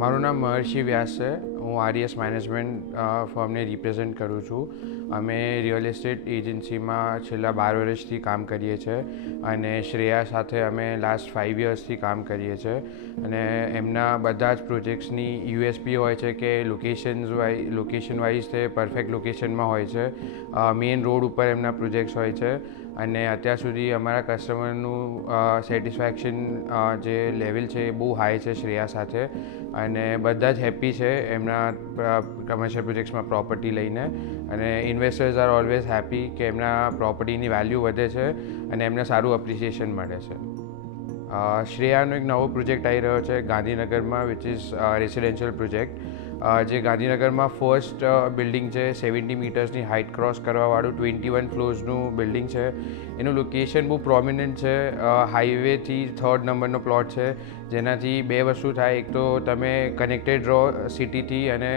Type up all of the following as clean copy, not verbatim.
મારું નામ મહર્ષિ વ્યાસ છે. હું આરઈએસ મેનેજમેન્ટ ફર્મને રિપ્રેઝેન્ટ કરું છું. અમે રિયલ એસ્ટેટ એજન્સીમાં છેલ્લા 12 વર્ષથી કામ કરીએ છીએ અને શ્રેયા સાથે અમે લાસ્ટ 5 યર્સથી કામ કરીએ છીએ. અને એમના બધા જ પ્રોજેક્ટ્સની યુએસપી હોય છે કે લોકેશન વાઇઝ તે પરફેક્ટ લોકેશનમાં હોય છે. મેઇન રોડ ઉપર એમના પ્રોજેક્ટ્સ હોય છે અને અત્યાર સુધી અમારા કસ્ટમરનું સેટિસ્ફેક્શન જે લેવલ છે એ બહુ હાઈ છે શ્રેયા સાથે. અને બધા જ હેપી છે એમના કમર્શિયલ પ્રોજેક્ટ્સમાં પ્રોપર્ટી લઈને. અને ઇન્વેસ્ટર્સ આર ઓલવેઝ હેપી કે એમના પ્રોપર્ટીની વેલ્યુ વધે છે અને એમને સારું એપ્રિસિએશન મળે છે. શ્રેયાનો એક નવો પ્રોજેક્ટ આવી રહ્યો છે ગાંધીનગરમાં, વિચ ઇઝ રેસિડેન્શિયલ પ્રોજેક્ટ, જે ગાંધીનગરમાં ફર્સ્ટ બિલ્ડિંગ છે. 70 મીટર્સની હાઇટ ક્રોસ કરવાવાળું 21 ફ્લોર્સનું બિલ્ડિંગ છે. એનું લોકેશન બહુ પ્રોમિનન્ટ છે. હાઈવેથી 3rd નંબરનો પ્લોટ છે, જેનાથી બે વસ્તુ થાય. એક તો તમે કનેક્ટેડ રહો સિટીથી અને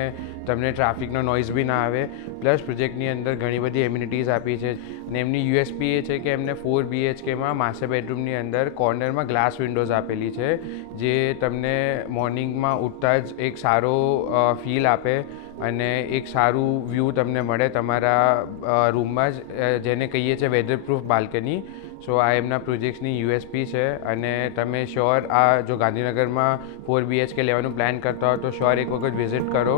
તમને ટ્રાફિકનો નોઇઝ બી ના આવે. પ્લસ પ્રોજેક્ટની અંદર ઘણી બધી એમ્યુનિટીઝ આપી છે અને એમની યુએસપી એ છે કે એમને 4 BHKમાં માસ્ટર બેડરૂમની અંદર કોર્નરમાં ગ્લાસ વિન્ડોઝ આપેલી છે, જે તમને મોર્નિંગમાં ઉઠતા જ એક સારો ફીલ આપે અને એક સારું વ્યૂ તમને મળે તમારા રૂમમાં જ, જેને કહીએ છીએ વેધરપ્રૂફ બાલ્કની. સો આ એમના પ્રોજેક્ટ્સની યુએસપી છે અને તમે શ્યોર આ જો ગાંધીનગરમાં 4 BHK લેવાનું પ્લાન કરતા હો તો શ્યોર એક વખત વિઝિટ કરો.